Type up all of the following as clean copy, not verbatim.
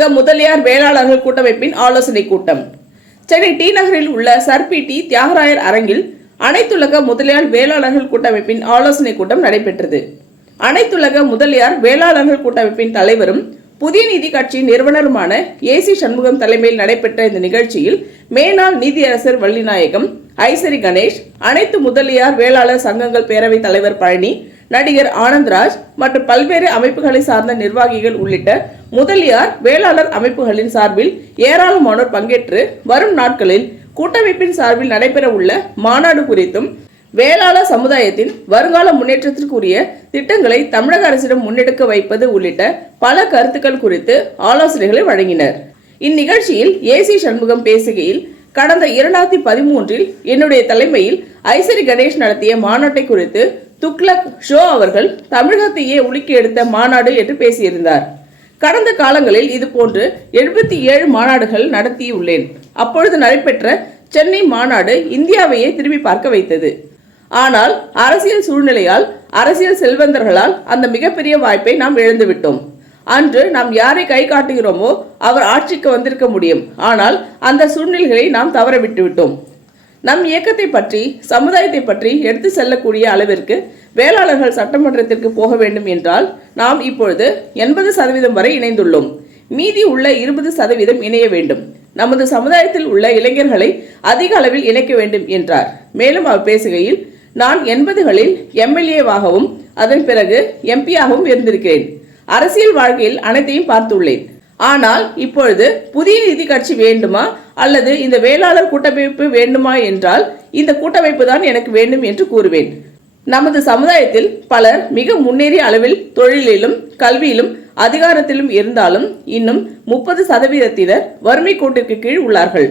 அனைத்துலக முதலியார் வேளாளர்கள் கூட்டமைப்பின் ஆலோசனை கூட்டம் சென்னை டி நகரில் உள்ள சர் பி.டி. தியாகராயர் அரங்கில் அனைத்துலக முதலியார் வேளாளர்கள் கூட்டமைப்பின் ஆலோசனை கூட்டம் நடைபெற்றது. அனைத்துலக முதலியார் வேளாளர்கள் கூட்டமைப்பின் தலைவரும் புதிய நீதி கட்சியின் நிறுவனருமான ஏசி சண்முகம் தலைமையில் நடைபெற்ற இந்த நிகழ்ச்சியில் மேனாள் நீதியரசர் வள்ளிநாயகம், ஐசரி கணேஷ், அனைத்து முதலியார் வேளாளர் சங்கங்கள் பேரவைத் தலைவர் பழனி, நடிகர் ஆனந்த்ராஜ் மற்றும் பல்வேறு அமைப்புகளை சார்ந்த நிர்வாகிகள் உள்ளிட்ட முதலியார் வேளாளர் அமைப்புகளின் சார்பில் ஏராளமானோர் பங்கேற்று வரும் நாட்களில் கூட்டமைப்பின் சார்பில் நடைபெற உள்ள மாநாடு குறித்தும் வேளாளர் சமுதாயத்தின் வருங்கால முன்னேற்றத்திற்குரிய திட்டங்களை தமிழக அரசிடம் முன்னெடுக்க வைப்பது உள்ளிட்ட பல கருத்துக்கள் குறித்து ஆலோசனைகளை வழங்கினர். இந்நிகழ்ச்சியில் ஏசி சண்முகம் பேசுகையில், கடந்த 2013 என்னுடைய தலைமையில் ஐசரி கணேஷ் நடத்திய மாநாட்டை குறித்து துக்ளக் ஷோ அவர்கள் தமிழகத்தையே உலுக்கி எடுத்த மாநாடு என்று பேசியிருந்தார். கடந்த காலங்களில் இதுபோன்று 77 மாநாடுகள் நடத்தியுள்ளேன். அப்பொழுது நடைபெற்ற சென்னை மாநாடு இந்தியாவையே திரும்பி பார்க்க வைத்தது. ஆனால் அரசியல் சூழ்நிலையால், அரசியல் செல்வந்தர்களால் அந்த மிகப்பெரிய வாய்ப்பை நாம் இழந்துவிட்டோம். அன்று நாம் யாரை கை காட்டுகிறோமோ அவர் ஆட்சிக்கு வந்திருக்க முடியும். ஆனால் அந்த சூழ்நிலைகளை நாம் தவற விட்டுவிட்டோம். நம் இயக்கத்தை பற்றி, சமுதாயத்தை பற்றி எடுத்து செல்லக்கூடிய அளவிற்கு வேளாளர்கள் சட்டமன்றத்திற்கு போக வேண்டும் என்றால் நாம் இப்பொழுது 80% வரை இணைந்துள்ளோம். மீதி உள்ள 20% இணைய வேண்டும். நமது சமுதாயத்தில் உள்ள இளைஞர்களை அதிக அளவில் இணைக்க வேண்டும் என்றார். மேலும் அவர் பேசுகையில், நான் 80களில் MLA-வாகவும் அதன் பிறகு MP-ஆகவும் இருந்திருக்கிறேன். அரசியல் வாழ்க்கையில் அனைத்தையும் பார்த்துள்ளேன். ஆனால் இப்பொழுது புதிய நீதி கட்சி வேண்டுமா அல்லது இந்த வேளாளர் கூட்டமைப்பு வேண்டுமா என்றால் இந்த கூட்டமைப்பு தான் எனக்கு வேண்டும் என்று கூறுவேன். நமது சமுதாயத்தில் பலர் மிக முன்னேறிய அளவில் தொழிலிலும் கல்வியிலும் அதிகாரத்திலும் இருந்தாலும் இன்னும் 30% வறுமை கோட்டிற்கு கீழ் உள்ளார்கள்.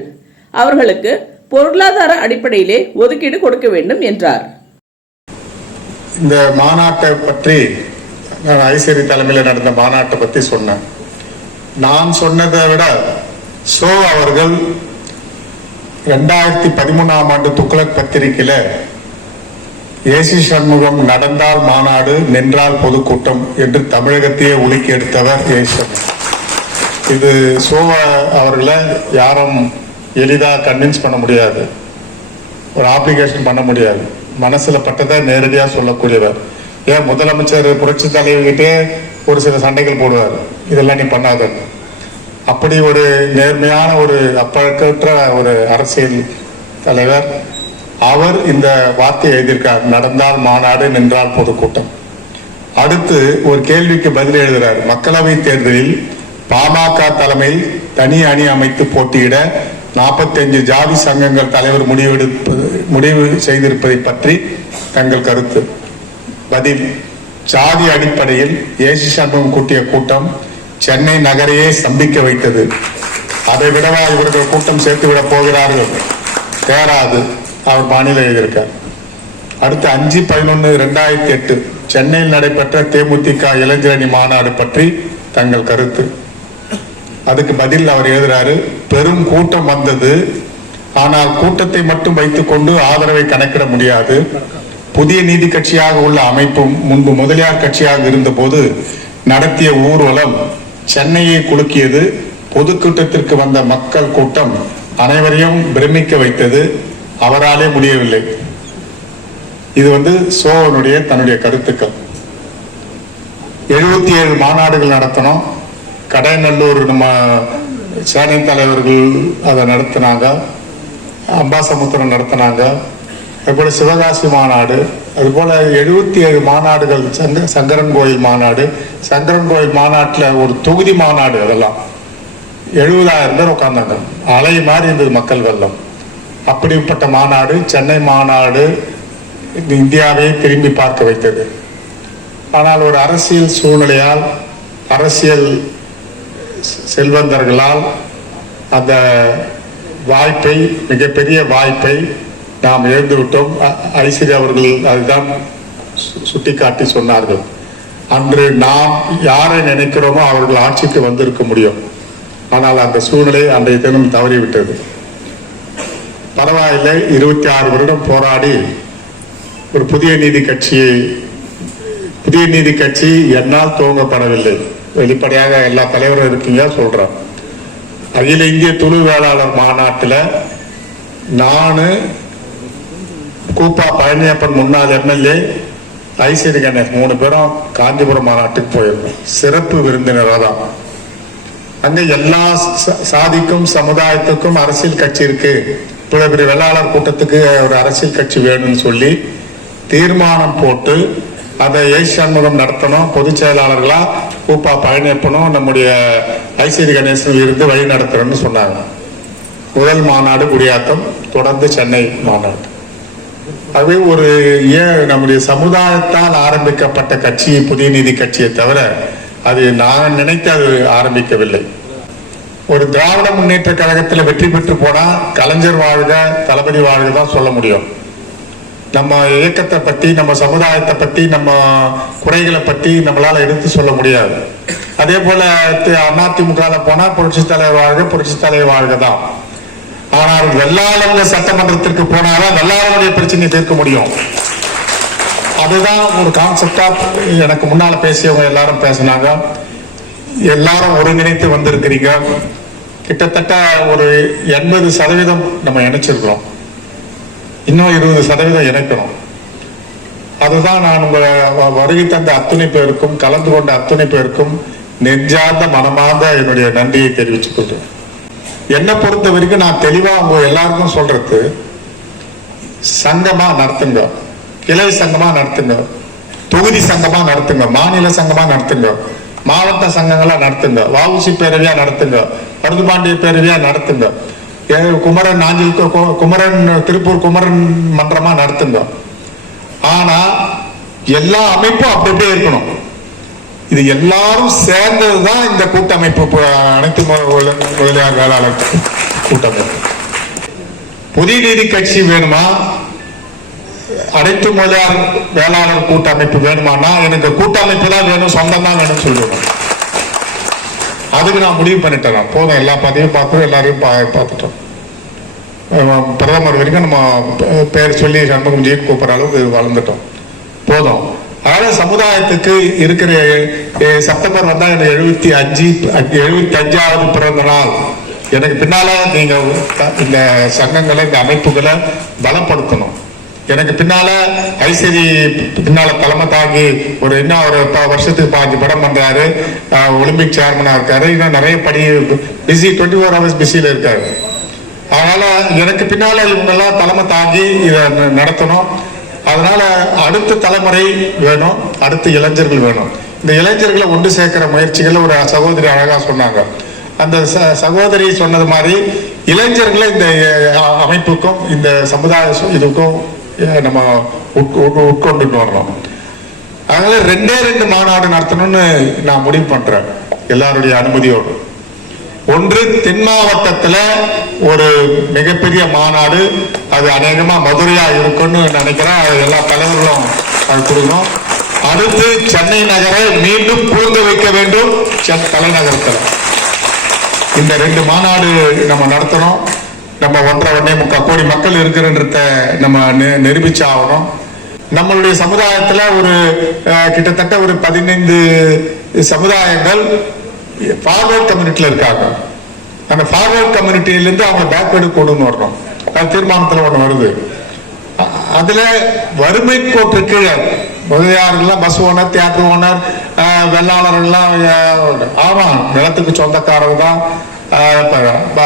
அவர்களுக்கு பொருளாதார அடிப்படையிலே ஒதுக்கீடு கொடுக்க வேண்டும் என்றார். இந்த மாநாட்டை பற்றி, ஐசரி தலைமையில் நடந்த மாநாட்டை பற்றி சொன்னேன். நான் சொன்னதை விட ஷோ அவர்கள் 2013ஆம் ஆண்டு துக்ளக் பத்திரிகையில ஏசி சண்முகம் நடந்தால் மாநாடு, நின்றால் பொதுக்கூட்டம் என்று தமிழகத்தையே உலுக்கி எடுத்தவர் ஏசி. இது ஷோ அவர்களை யாரும் எளிதாக கன்வின்ஸ் பண்ண முடியாது, ஒரு அப்ளிகேஷன் பண்ண முடியாது. மனசுல பட்டதை நேரடியாக சொல்லக்கூடியவர். ஏன் முதலமைச்சர் புரட்சி தலைவர்கிட்டே ஒரு சில சண்டைகள் போடுவார், இதெல்லாம் நீ பண்ணாத. அப்படி ஒரு நேர்மையான, ஒரு அப்பழக்கற்ற ஒரு அரசியல் தலைவர். அவர் இந்த வார்த்தையை எழுதியிருக்கார், நடந்தால் மாநாடு, நின்றால் பொதுக்கூட்டம். அடுத்து ஒரு கேள்விக்கு பதில் எழுதுகிறார். மக்களவை தேர்தலில் பாமக தலைமையில் தனி அணி அமைத்து போட்டியிட 45 ஜாதி சங்கங்கள் தலைவர் முடிவு செய்திருப்பதை பற்றி தங்கள் கருத்து. பதில்: ஜாதி அடிப்படையில் ஏசி சண்முகம் கூட்டிய கூட்டம் சென்னை நகரையே ஸ்தம்பிக்க வைத்தது. அதை விடவா இவர்கள் கூட்டம் சேர்த்துவிட போகிறார்கள்? தேராது. அவர் பாணியில் எழுதியிருக்கார். அடுத்து 5/11/2008 சென்னையில் நடைபெற்ற தேமுதிக இளைஞரணி மாநாடு பற்றி தங்கள் கருத்து. அதுக்கு பதில் அவர் எழுதுறாரு, பெரும் கூட்டம் வந்தது, ஆனால் கூட்டத்தை மட்டும் வைத்துக் கொண்டு ஆதரவை கணக்கிட முடியாது. புதிய நீதி கட்சியாக உள்ள அமைப்பும் முன்பு முதலியார் கட்சியாக இருந்த போது நடத்திய ஊர்வலம் சென்னையை குலுக்கியது. பொதுக்கூட்டத்திற்கு வந்த மக்கள் கூட்டம் அனைவரையும் பிரமிக்க வைத்தது. அவராலே முடியவில்லை. இது சோவனுடைய தன்னுடைய கருத்துக்கள். 77 மாநாடுகள் நடத்தணும். கடைநல்லூர் நம்ம சேனை தலைவர்கள் அதை நடத்தினாங்க, அம்பாசமுத்திரம் நடத்தினாங்க, அதுபோல சிவகாசி மாநாடு, அதுபோல 77 மாநாடுகள். சங்கரன் கோயில் மாநாடு, சங்கரன் கோயில் மாநாட்டில் ஒரு தொகுதி மாநாடு, அதெல்லாம் 70,000 பேர் உட்கார்ந்தாங்க. அலை மாதிரி இருந்தது மக்கள் வெள்ளம். அப்படிப்பட்ட மாநாடு, சென்னை மாநாடு இந்தியாவை திரும்பி பார்க்க வைத்தது. ஆனால் ஒரு அரசியல் சூழ்நிலையால், அரசியல் செல்வந்தர்களால் அந்த வாய்ப்பை, மிகப்பெரிய வாய்ப்பை நாம் இழந்துவிட்டோம். ஐஸ்வர்யா அவர்கள் அதுதான் சுட்டிக்காட்டி சொன்னார்கள். அன்று நாம் யாரை நினைக்கிறோமோ அவர்கள் ஆட்சிக்கு வந்திருக்க முடியும். ஆனால் அந்த சூழ்நிலை அன்றைய தினம் தவறிவிட்டது. பரவாயில்லை, 26 வருடம் போராடி ஒரு புதிய நீதி கட்சி என்னால் துவங்கப்படவில்லை. வெளிப்படையாக எல்லா தலைவரும் இருக்கீங்க சொல்றேன். அகில இந்திய தொழிலாளர் மாநாட்டில் நான், கூப்பா பழனியப்பன் முன்னாள் எம்எல்ஏ, ஐசிடி கணேஷ் 3 பேரும் காஞ்சிபுரம் மாநாட்டுக்கு போயிருந்தோம். சிறப்பு விருந்தினராக தான். அங்க எல்லா சாதிக்கும் சமுதாயத்துக்கும் அரசியல் கட்சி இருக்கு, இவ்வளவு பெரிய வெள்ளாளர் கூட்டத்துக்கு ஒரு அரசியல் கட்சி வேணும்னு சொல்லி தீர்மானம் போட்டு அதை சண்முகம் நடத்தணும், பொதுச் செயலாளர்களா கூப்பா பழனியப்பனும் நம்முடைய ஐசிடி கணேசன் இருந்து வழி நடத்துறோம்னு சொன்னாங்க. முதல் மாநாடு குடியாத்தம், தொடர்ந்து சென்னை மாநாடு. அது ஒரு நம்முடைய சமுதாயத்தால் ஆரம்பிக்கப்பட்ட கட்சி புதிய நீதி கட்சியை தவிர அது நான் நினைத்து அது ஆரம்பிக்கவில்லை. ஒரு திராவிட முன்னேற்ற கழகத்தில் வெற்றி பெற்று போனா கலைஞர் வாழ்க தளபதி வாழ்க தான் சொல்ல முடியும். நம்ம இயக்கத்தை பத்தி, நம்ம சமுதாயத்தை பத்தி, நம்ம குறைகளை பத்தி நம்மளால எடுத்து சொல்ல முடியாது. அதே போல அதிமுக போனா புரட்சி தலைவர் வாழ்க புரட்சி தலைவர் வாழ்க தான். ஆனால் வெள்ளாளங்க சட்டமன்றத்திற்கு போனாதான் வெள்ளாளருடைய பிரச்சனையை தீர்க்க முடியும். அதுதான் ஒரு கான்செப்டா எனக்கு முன்னால பேசியவங்க எல்லாரும் பேசினாங்க. எல்லாரும் ஒருங்கிணைத்து வந்திருக்கிறீங்க. கிட்டத்தட்ட ஒரு 80% நம்ம இணைச்சிருக்கிறோம். இன்னும் 20% இணைக்கணும். அதுதான் நான் உங்களை வருகை தந்த அத்துணை பேருக்கும், கலந்து கொண்ட அத்துணை பேருக்கும் நெஞ்சார்ந்த மனமார்ந்த என்னுடைய நன்றியை தெரிவித்துக் கொள்றேன். என்னை பொறுத்த வரைக்கும் நான் தெளிவா உங்க எல்லாருக்கும் சொல்றது, சங்கமா நடத்துங்க, கிளை சங்கமா நடத்துங்க, தொகுதி சங்கமா நடத்துங்க, மாநில சங்கமா நடத்துங்க, மாவட்ட சங்கங்களா நடத்துங்க, வஉசி பேரவையா நடத்துங்க, பருதுபாண்டிய பேரவையா நடத்துங்க, குமரன் நாஞ்சில் குமரன் திருப்பூர் குமரன் மன்றமா நடத்துங்க. ஆனா எல்லா அமைப்பும் அப்படி அப்படியே இருக்கணும். இது எல்லாரும் சேர்ந்ததுதான் இந்த கூட்டமைப்பு, அனைத்து முதலியார் வேளாளர் கூட்டமைப்பு. புதிய நீதி கட்சி வேணுமா, அனைத்து முதலியார் வேளாளர் கூட்டமைப்பு வேணுமானா எனக்கு கூட்டமைப்பு தான் வேணும், சொந்தம் தான் வேணும்னு சொல்லுவேன். அதுக்கு நான் முடிவு பண்ணிட்டேன். போதும், எல்லா பதவியும் பார்த்து எல்லாரையும் பார்த்துட்டோம். பிரதமர் வரைக்கும் நம்ம பேர் சொல்லி சண்முகம்ஜி கூப்பிட்ற அளவுக்கு வளர்ந்துட்டோம். போதும். அதனால சமுதாயத்துக்கு இருக்கிற செப்டம்பர் வந்தா எனக்கு 75வது பிறந்த நாள். எனக்கு பின்னால நீங்க இந்த சங்கங்களை, இந்த அமைப்புகளை பலப்படுத்தணும். எனக்கு பின்னால ஐசிடி பின்னால தலைமை தாங்கி ஒரு 10 வருஷத்துக்கு 5 படம் பண்றாரு, ஒலிம்பிக் சேர்மனா இருக்காரு, இன்னும் நிறைய படி பிஸி 24 ஹவர்ஸ் பிஸியில இருக்காரு. அதனால எனக்கு பின்னால இவங்கெல்லாம் தலைமை தாங்கி இதை நடத்தணும். அதனால அடுத்த தலைமுறை வேணும், அடுத்த இளைஞர்கள் வேணும். இந்த இளைஞர்களை ஒன்று சேர்க்கிற முயற்சிகள் ஒரு சகோதரி அழகா சொன்னாங்க. அந்த சகோதரி சொன்னது மாதிரி இளைஞர்களை இந்த அமைப்புக்கும் இந்த சமுதாய இதுக்கும் நம்ம உட்கொண்டு வரணும். அதனால 2 மாநாடு நடத்தணும்னு நான் முடிவு பண்றேன் எல்லாருடைய அனுமதியோடு. ஒன்று தென் மாவட்டத்துல ஒரு மிகப்பெரிய மாநாடு, அது அநேகமா மதுரையா இருக்கும்னு நினைக்கிறேன். எல்லா தலைவர்களும் அது கொடுக்கணும். அடுத்து சென்னை நகரை மீண்டும் பூர்ந்த வைக்க வேண்டும். தலைநகரத்தில் இந்த 2 மாநாடு நம்ம நடத்தணும். நம்ம 1.5 கோடி மக்கள் இருக்கிறன்றத நம்ம நிரூபிச்சு ஆகணும். நம்மளுடைய சமுதாயத்துல ஒரு கிட்டத்தட்ட ஒரு 15 சமுதாயங்கள் ஃபார்வர்ட் கம்யூனிட்டியில இருக்காங்க. அந்த ஃபார்வர்ட் கம்யூனிட்டியிலிருந்து அவங்க பேக்வேர்டு கொண்டு வரணும். அது தீர்மானத்தில் ஒன்று வருது. அதுல வறுமை கோட்டு கீழே முதலியாரெல்லாம் பஸ் ஓனர், தியேட்டர் ஓனர், வெள்ளாளர்கள்லாம் ஆமா நிலத்துக்கு சொந்தக்காரர் தான்,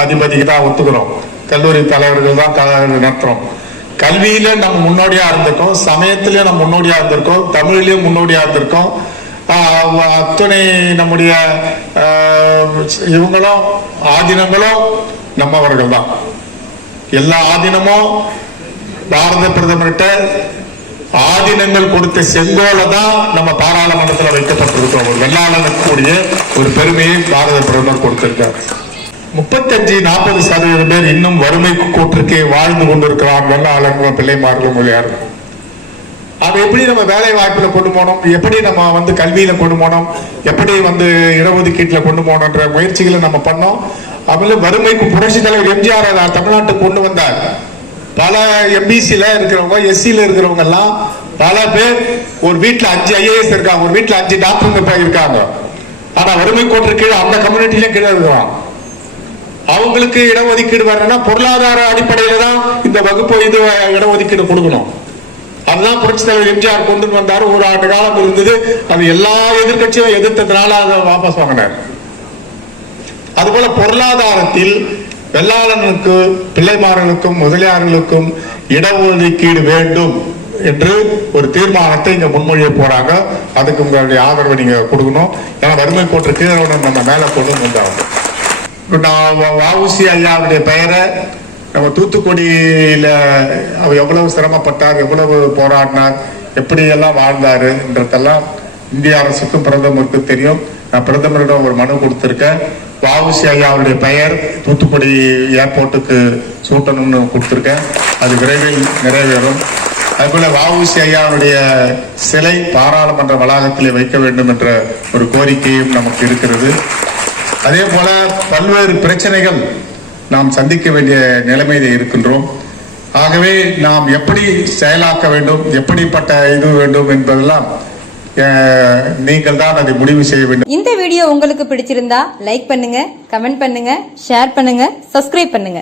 அதிபதிக்கு தான் ஒத்துக்கிறோம். கல்லூரி தலைவர்கள் தான் நடத்துறோம். கல்வியில நம்ம முன்னோடியா இருந்திருக்கோம், சமயத்திலயும் நம்ம முன்னோடியா இருந்திருக்கோம், தமிழ்லயும் முன்னோடியா இருந்திருக்கோம். அத்துணை நம்முடைய இவங்களும் ஆதீனங்களும் நம்மவர்கள் தான். எல்லா ஆதீனமும் பாரத பிரதமர்கிட்ட ஆதீனங்கள் கொடுத்த செங்கோலை தான் நம்ம பாராளுமன்றத்தில் வைக்கப்பட்டிருக்கிறோம். ஒரு வெள்ளாளனுக்குரிய ஒரு பெருமையை பாரத பிரதமர் கொடுத்திருக்கார். 35-40% பேர் இன்னும் வறுமை கோட்டிற்கே வாழ்ந்து கொண்டிருக்கிறார். வெள்ளாளர்களும் பிள்ளைமார்களும் விளையாடுறோம். அதை எப்படி நம்ம வேலை வாய்ப்புல கொண்டு போனோம், எப்படி நம்ம கல்வியில கொண்டு போனோம், எப்படி இடஒதுக்கீட்டுல கொண்டு போனோன்ற முயற்சிகளை நம்ம பண்ணோம். அதுல வறுமைக்கு புரட்சி தலைவர் எம்ஜிஆர் தமிழ்நாட்டுக்கு கொண்டு வந்தார். பல எம்பிசில இருக்கிறவங்க, எஸ்சில இருக்கிறவங்க எல்லாம் பல பேர் ஒரு வீட்டுல 5 IAS இருக்காங்க, ஒரு வீட்டுல 5 டாக்டருங்க இருக்காங்க. ஆனா வறுமை கோட்டு கீழே அந்த கம்யூனிட்டிலையும் கீழே இருக்கிறான். அவங்களுக்கு இடஒதுக்கீடு வரணும்னா பொருளாதார அடிப்படையில தான் இந்த வகுப்பு இது இடஒதுக்கீடு கொடுக்கணும். அதுதான் புரட்சி தலைவர் எம்ஜிஆர் கொண்டு வந்தாரு. ஒரு ஆண்டு காலம் இருந்தது. அது எல்லா எதிர்கட்சியும் எதிர்த்ததுனால அதை வாபஸ் வாங்கினார். அதுபோல பொருளாதாரத்தில் வெள்ளாளனுக்கு, பிள்ளைமார்களுக்கும், முதலியார்களுக்கும் இடஒதுக்கீடு வேண்டும் என்று ஒரு தீர்மானத்தை இங்க முன்மொழிய போறாங்க. அதுக்கு உங்களுடைய ஆதரவை நீங்க கொடுக்கணும். ஏன்னா வறுமை கோட்டு கீழே நம்ம மேல கொண்டு வந்தாங்க. வஉசி ஐயாவுடைய பெயரை நம்ம தூத்துக்குடியில அவர் எவ்வளவு சிரமப்பட்டார், எவ்வளவு போராடினார், எப்படி எல்லாம் வாழ்ந்தாருன்றதெல்லாம் இந்திய அரசுக்கும் பிரதமருக்கும் தெரியும். நான் பிரதமரிடம் ஒரு மனு கொடுத்திருக்கேன். வஉசி ஐயாவுடைய பெயர் தூத்துக்குடி ஏர்போர்ட்டுக்கு சூட்டணும்னு கொடுத்திருக்கேன். அது விரைவில் நிறைவேறும். அதுபோல வஉசி ஐயாவுடைய சிலை பாராளுமன்ற வளாகத்திலே வைக்க வேண்டும் என்ற ஒரு கோரிக்கையும் நமக்கு இருக்கிறது. அதே போல பல்வேறு பிரச்சனைகள் நாம் சந்திக்க வேண்டிய நிலைமையில இருக்கின்றோம். ஆகவே நாம் எப்படி செயலாக்க வேண்டும், எப்படிப்பட்ட இது வேண்டும் என்பதெல்லாம் நீங்கள் தான் அதை முடிவு செய்ய வேண்டும். இந்த வீடியோ உங்களுக்கு பிடிச்சிருந்தா லைக் பண்ணுங்க, கமெண்ட் பண்ணுங்க, ஷேர் பண்ணுங்க, சப்ஸ்கிரைப் பண்ணுங்க.